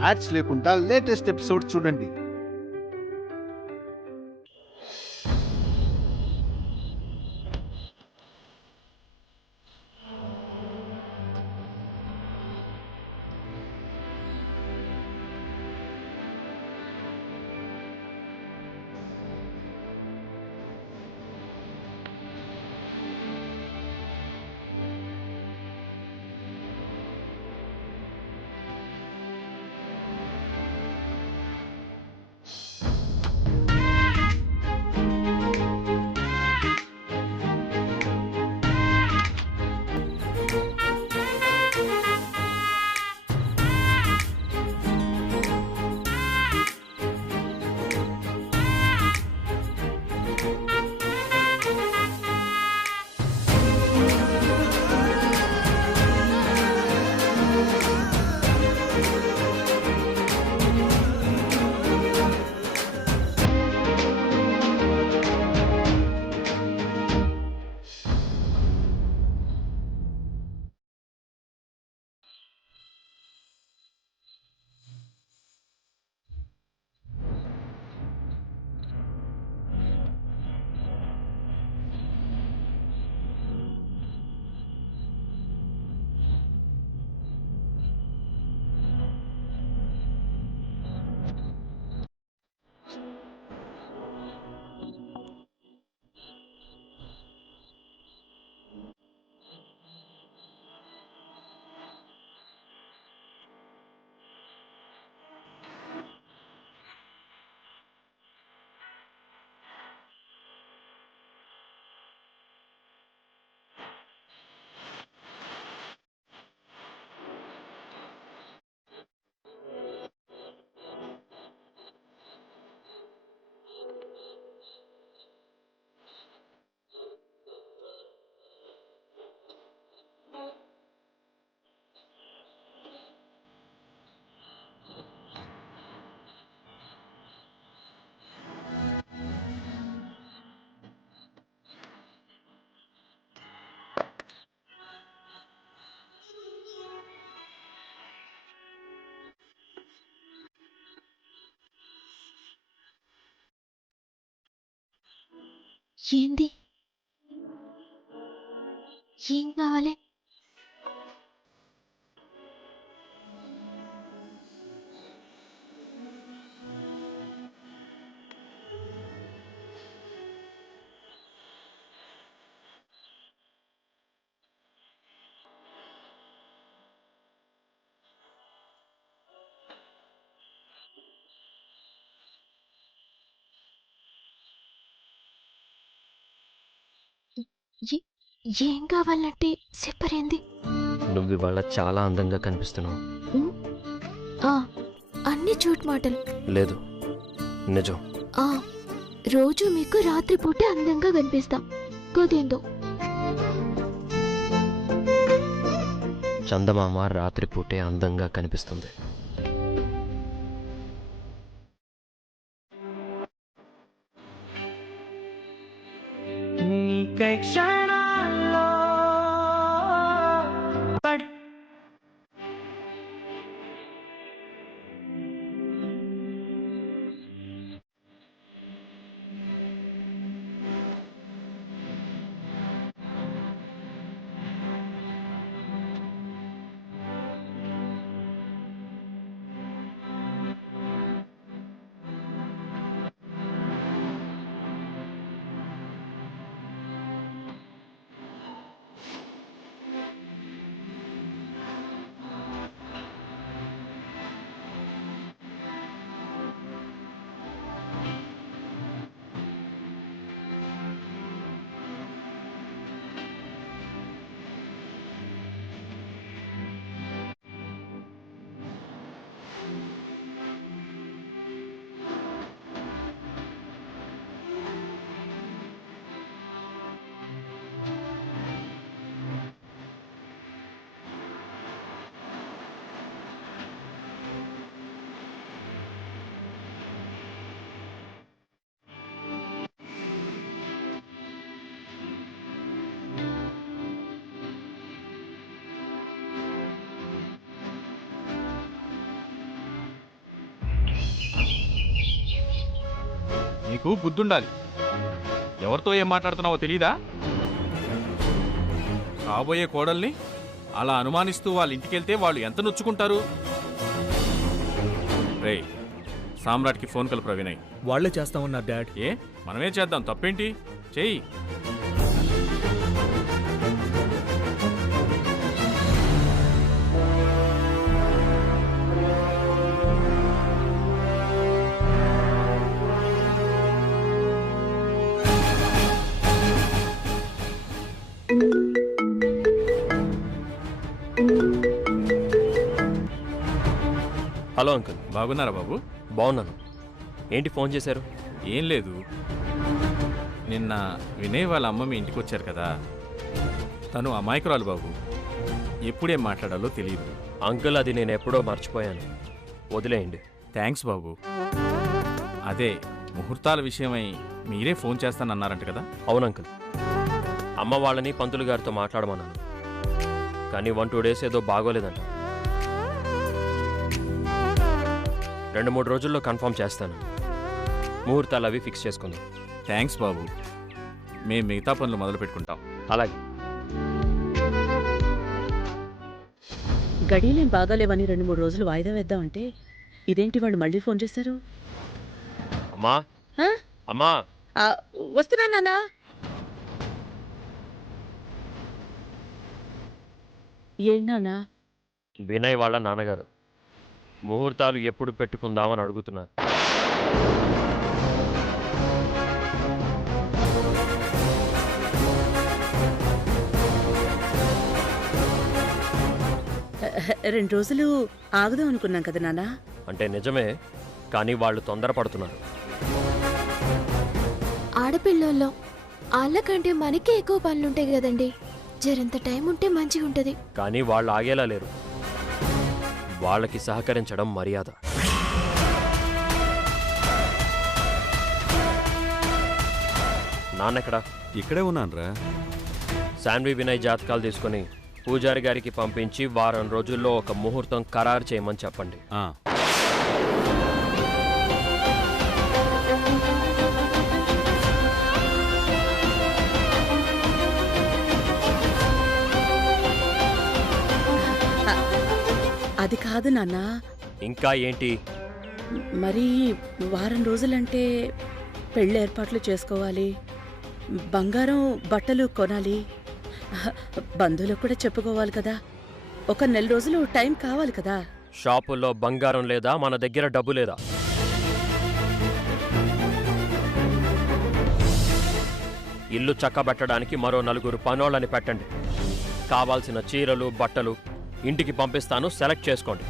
Ads లేకుండా latest episode చూడండి. ఏంది? ఏం కావాలి? ఏ- ఏం కావాలంటే చెప్పరేంది? నువ్వు ఇవాళ చాలా అందంగా కనిపిస్తున్నావు. ఉమ్, ఆ, అన్ని చూట్ మాటలు. లేదు, నిజం. ఆ, రోజు మీకు రాత్రిపూట అందంగా కనిపిస్తాం కదేందో. చందమామ రాత్రిపూటే అందంగా కనిపిస్తుంది. నీకై క్షణాల్లో పడి నీకు బుద్ధుండాలి. ఎవరితో ఏం మాట్లాడుతున్నావో తెలీదా? కాబోయే కోడల్ని అలా అనుమానిస్తూ వాళ్ళ ఇంటికెళ్తే వాళ్ళు ఎంత నొచ్చుకుంటారు. రేయ్, సామ్రాట్కి ఫోన్ కలుపురా వినయ్. వాళ్లే చేస్తామన్నారు డాడ్. ఏ మనమే చేద్దాం, తప్పేంటి? చెయ్యి. Hello uncle. బాగున్నారా బాబు? బాగున్నాను. ఏంటి ఫోన్ చేశారు? ఏం లేదు, నిన్న వినయ్ వాళ్ళ అమ్మ మీ ఇంటికి వచ్చారు కదా, తను అమాయకురాలు బాబు. ఎప్పుడేం మాట్లాడాలో తెలియదు. అంకుల్, అది నేను ఎప్పుడో మర్చిపోయాను, వదిలేయండి. థ్యాంక్స్ బాబు. అదే ముహూర్తాల విషయమై మీరే ఫోన్ చేస్తానన్నారంట కదా? అవును అంకుల్, అమ్మ వాళ్ళని పంతులు గారితో మాట్లాడమన్నాను, కానీ 1-2 డేస్ ఏదో బాగోలేదంట. 2-3 రోజుల్లో కన్ఫర్మ్ చేస్తాను. ముహూర్తాలు అవి ఫిక్స్ చేసుకుందాం. థ్యాంక్స్ బాబు. మేము మిగతా పనులు మొదలు పెట్టుకుంటాం. అలాగే. గడియలేం బాగాలేవని 2-3 రోజులు వాయిదా వేద్దామంటే ఇదేంటి వాళ్ళు మళ్ళీ ఫోన్ చేశారు? అమ్మా, ఆ? అమ్మా, వస్తున్నా నాన్న. ఏంటన్నా? వినయ్ వాళ్ళ నాన్నగారు ముహూర్తాలు ఎప్పుడు పెట్టుకుందామని అడుగుతున్నారు. రెండు రోజులు ఆగుదాం అనుకున్నాం కదా నాన్న. అంటే నిజమే, కానీ వాళ్ళు తొందరపడుతున్నారు. ఆడపిల్లల్లో వాళ్ళకంటే మనకే ఎక్కువ పనులుంటాయి కదండి. జరంత టైం ఉంటే మంచిగా ఉంటుంది. కానీ వాళ్ళు ఆగేలా లేరు. వాళ్ళకి సహకరించడం మర్యాద. నాన్నెక్కడా? ఇక్కడే ఉన్నానురా. శాన్వి వినయ్ జాతకాలు తీసుకుని పూజారి గారికి పంపించి వారం రోజుల్లో ఒక ముహూర్తం ఖరారు చేయమని చెప్పండి. అది కాదు నాన్న. ఇంకా ఏంటి? మరి వారం రోజులంటే పెళ్ళి ఏర్పాట్లు చేసుకోవాలి, బంగారం బట్టలు కొనాలి, బంధువులకు కూడా చెప్పుకోవాలి కదా. ఒక 1 నెల రోజులు టైం కావాలి కదా. షాపుల్లో బంగారం లేదా? మన దగ్గర డబ్బు లేదా? ఇల్లు చక్కబెట్టడానికి మరో 4 పనోళ్ళని పెట్టండి. కావాల్సిన చీరలు బట్టలు ఇంటికి పంపిస్తాను, సెలెక్ట్ చేసుకోండి.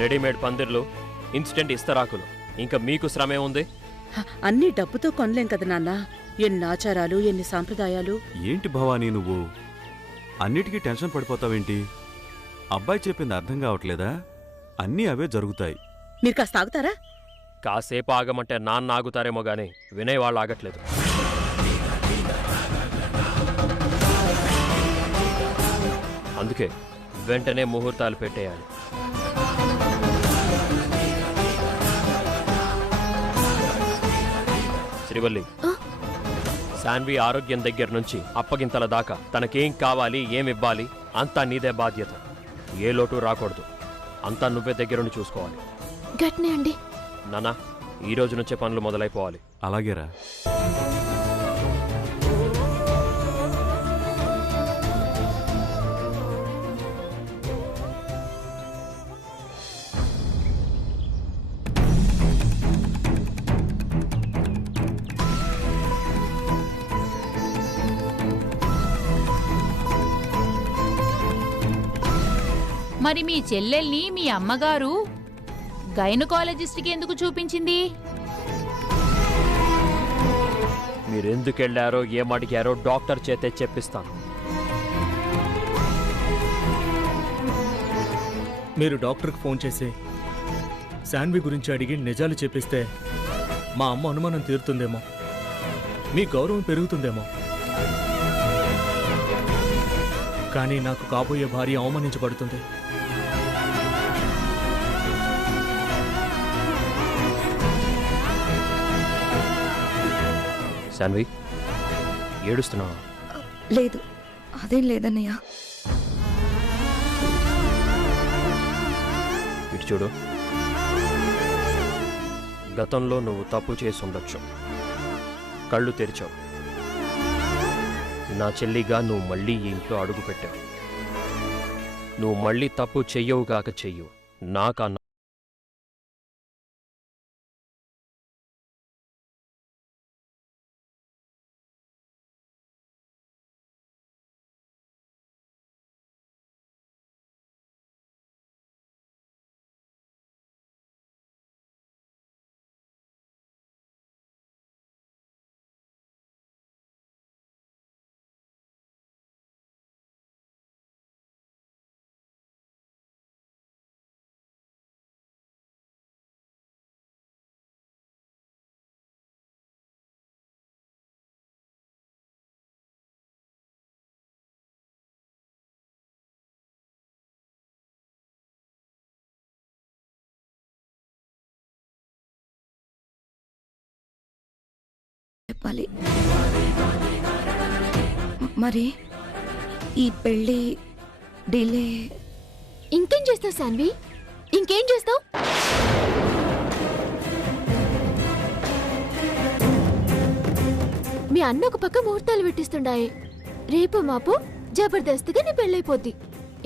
రెడీమేడ్ పందిర్లు, ఇన్స్టెంట్ ఇస్తరాకులు, ఇంకా మీకు శ్రమే ఉంది. అన్ని డబ్బుతో కొనలేం కదా నాన్న. ఎన్ని ఆచారాలు, ఎన్ని సాంప్రదాయాలు. ఏంటి భవానీ నువ్వు అన్నిటికీ టెన్షన్ పడిపోతావేంటి? అబ్బాయి చెప్పింది అర్థం కావట్లేదా? అన్నీ అవే జరుగుతాయి. మీరు కాస్త ఆగుతారా? కాసేపు ఆగమంటే నాన్న ఆగుతారేమో గానీ వినయ్ వాళ్ళు ఆగట్లేదు. అందుకే వెంటనే ముహూర్తాలు పెట్టేయాలి. శ్రీవల్లి, శాన్వి ఆరోగ్యం దగ్గర నుంచి అప్పగింతల దాకా తనకేం కావాలి, ఏమివ్వాలి అంతా నీదే బాధ్యత. ఏ లోటు రాకూడదు. అంతా నువ్వే దగ్గరుండి చూసుకోవాలి. గట్నే అండి. నానా, ఈ రోజు నుంచే పనులు మొదలైపోవాలి. అలాగేరా. మరి మీ చెల్లెల్ని మీ అమ్మగారు గైనకాలజిస్ట్కి ఎందుకు చూపించింది? మీరెందుకెళ్లారో ఏమడిగారో డాక్టర్ చేతే చెప్పిస్తాను. మీరు డాక్టర్కి ఫోన్ చేసి శాన్వి గురించి అడిగి నిజాలు చెప్పిస్తే మా అమ్మ అనుమానం తీరుతుందేమో, మీ గౌరవం పెరుగుతుందేమో. కానీ నాకు కాబోయే భార్య అవమానించబడుతుంది. శాన్వి, ఏడుస్తున్నావా? లేదు, అదేం లేదన్నయ్య. ఇటు చూడు, గతంలో నువ్వు తప్పు చేసి ఉండొచ్చు, కళ్ళు తెరిచావు. నా చెల్లిగా నువ్వు మళ్ళీ ఈ ఇంట్లో అడుగు పెట్టావు. నువ్వు మళ్ళీ తప్పు చెయ్యవుగాక చెయ్యు. నాకు ఆ చెప్పాలి. మరి ఈ పెళ్ళి డిలే ఇంకేం చేస్తావు శాన్వి? ఇంకేం చేస్తావు? మీ అన్న ఒక పక్క ముహూర్తాలు పెట్టిస్తుండాయి. రేపు మాపు జబర్దస్తిగా నీ పెళ్ళైపోద్ది.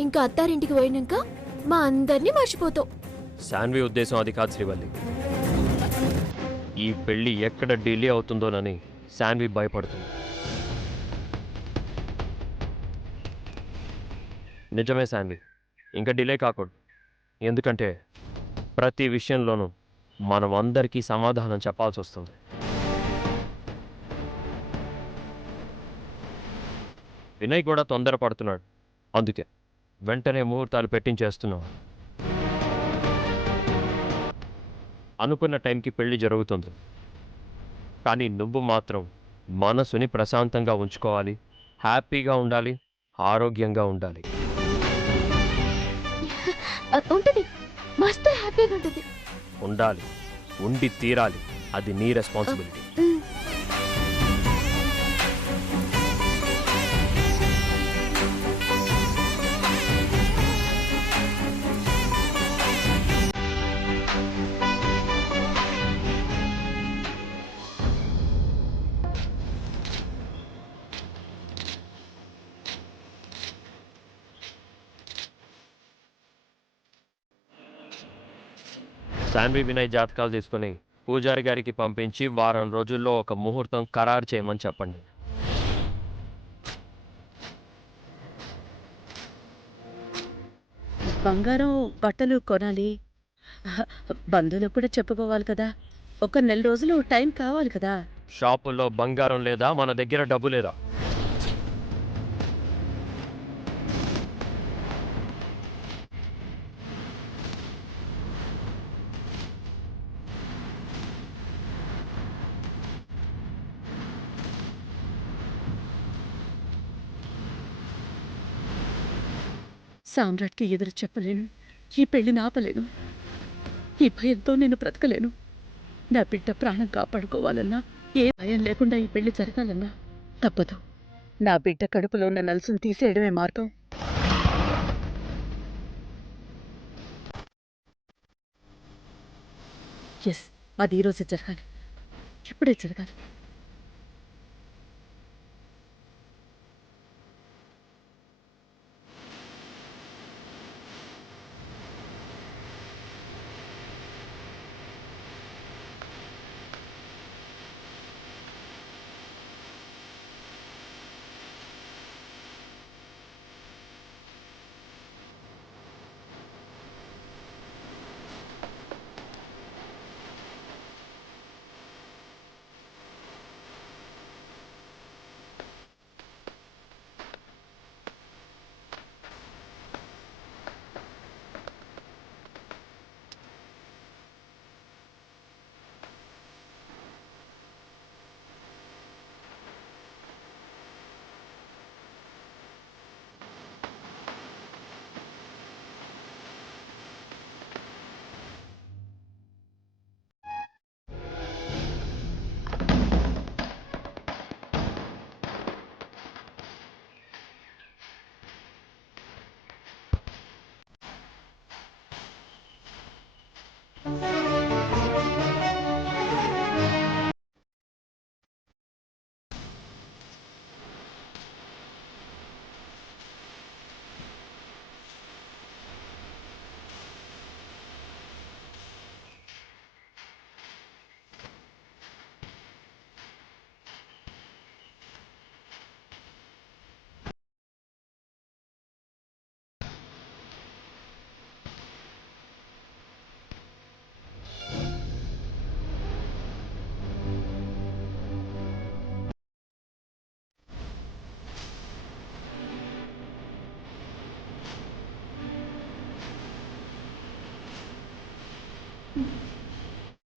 ఇంకా అత్తారింటికి పోయినాక మా అందరినీ మర్చిపోతావు. శాన్వి ఉద్దేశం అది కాదు శ్రీవల్లి. ఈ పెళ్లి ఎక్కడ డిలే అవుతుందోనని శాన్వి భయపడుతుంది. నిజమే శాన్వి, ఇంకా డిలే కాకూడదు. ఎందుకంటే ప్రతి విషయంలోనూ మనం అందరికీ సమాధానం చెప్పాల్సి వస్తుంది. వినయ్ కూడా తొందరపడుతున్నాడు. అందుకే వెంటనే ముహూర్తాలు పెట్టించేస్తున్నావు. అనుకున్న టైంకి పెళ్లి జరుగుతుంది. కానీ నువ్వు మాత్రం మనసుని ప్రశాంతంగా ఉంచుకోవాలి, హ్యాపీగా ఉండాలి, ఆరోగ్యంగా ఉండాలి. ఉంటుంది, మస్తు హ్యాపీగా ఉంటుంది. ఉండాలి, ఉండి తీరాలి. అది నీ రెస్పాన్సిబిలిటీ. శాన్వి వినయ్ జాతకాలు తీసుకుని పూజారి గారికి పంపించి వారం రోజుల్లో ఒక ముహూర్తం ఖరారు చేయమని చెప్పండి. బంగారం బట్టలు కొనాలి. బంధువులకు కూడా చెప్పుకోవాలి కదా. ఒక నెల రోజులు టైం కావాలి కదా. షాపుల్లో బంగారం లేదా, మన దగ్గర డబ్బు లేదా? సామ్రాట్కి ఎదురు చెప్పలేను. ఈ పెళ్లిని ఆపలేను. ఈ భయంతో నేను బ్రతకలేను. నా బిడ్డ ప్రాణం కాపాడుకోవాలన్నా, ఏ భయం లేకుండా ఈ పెళ్లి జరగాలన్నా తప్పదు. నా బిడ్డ కడుపులో ఉన్న నలుసును తీసేయడమే మార్గం. ఎస్, అది ఈరోజే జరగాలి. ఇప్పుడే జరగాలి.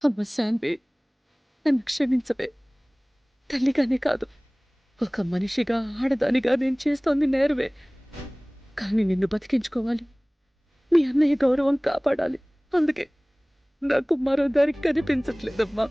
అమ్మ శాన్వి, నన్ను క్షమించవే. తల్లిగానే కాదు, ఒక మనిషిగా ఆడదానిగా నేను చేస్తోంది నేరవే. కానీ నిన్ను బతికించుకోవాలి, మీ అన్నయ్య గౌరవం కాపాడాలి. అందుకే నాకు మరో దారి కనిపించట్లేదమ్మా.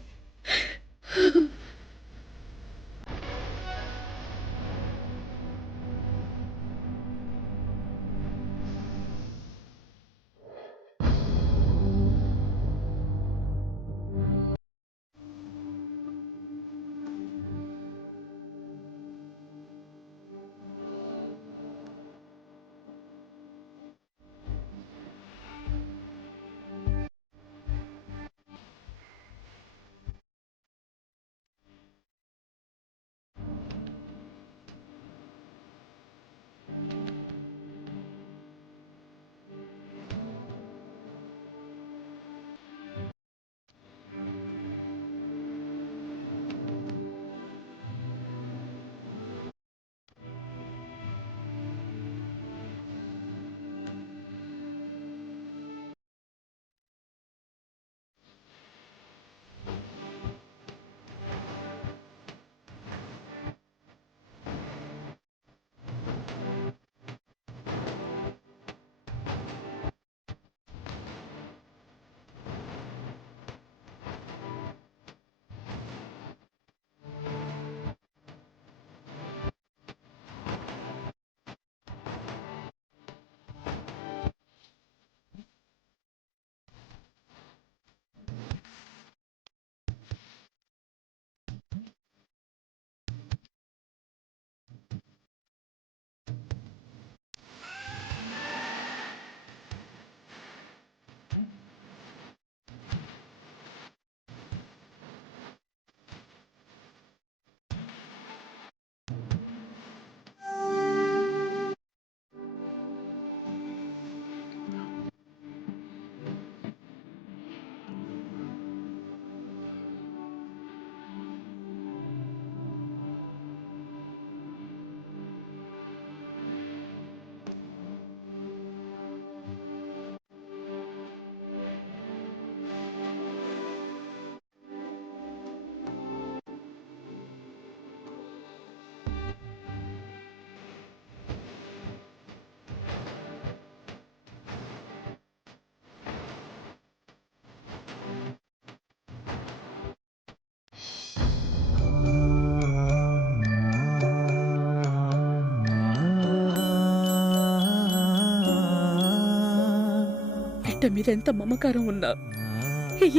మీదెంత మమకారం ఉన్నా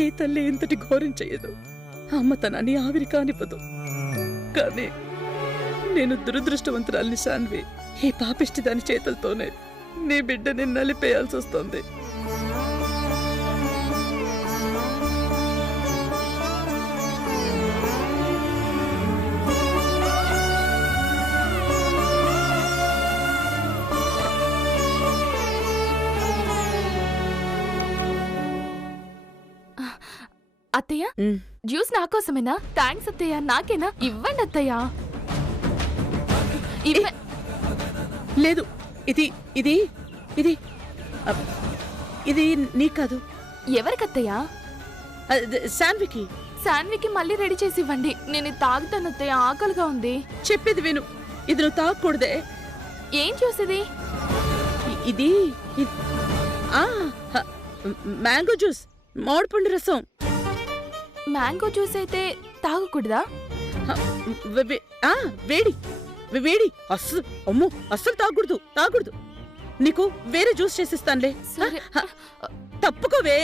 ఏ తల్లి ఇంతటి ఘోరం చేయదు. అమ్మతనాన్ని ఆవిరి కానివ్వదు. కానీ నేను దురదృష్టవంతురాల్ని శాన్వి. ఈ పాపిష్టి దాని చేతులతోనే నీ బిడ్డని నలిపేయాల్సి వస్తుంది. అత్తయ్య, జ్యూస్ నా కోసమేనా? థ్యాంక్స్ అత్తయ్య. నాకేనా? ఇవ్వండి అత్తయ్య. లేదు, ఇది ఇది ఇది ఇది నీ కాదు. ఎవరికత్తయ్య? శాన్వికి. శాన్వికి మళ్ళీ రెడీ చేసి ఇవ్వండి. నేను ఇది తాగుతాను అత్తయ్య, ఆకలిగా ఉంది. చెప్పేది విను, ఇది నువ్వు తాగకూడదే. ఏం చూసేది? ఇది మ్యాంగో జ్యూస్, మామిడిపండు రసం. మ్యాంగో జ్యూస్ అయితే తాగకూడదా? వేడి వేడి. అస్సలు అమ్మో, అస్సలు తాగకూడదు, తాగకూడదు. నీకు వేరే జ్యూస్ చేసిస్తానులే. తప్పుకోవే.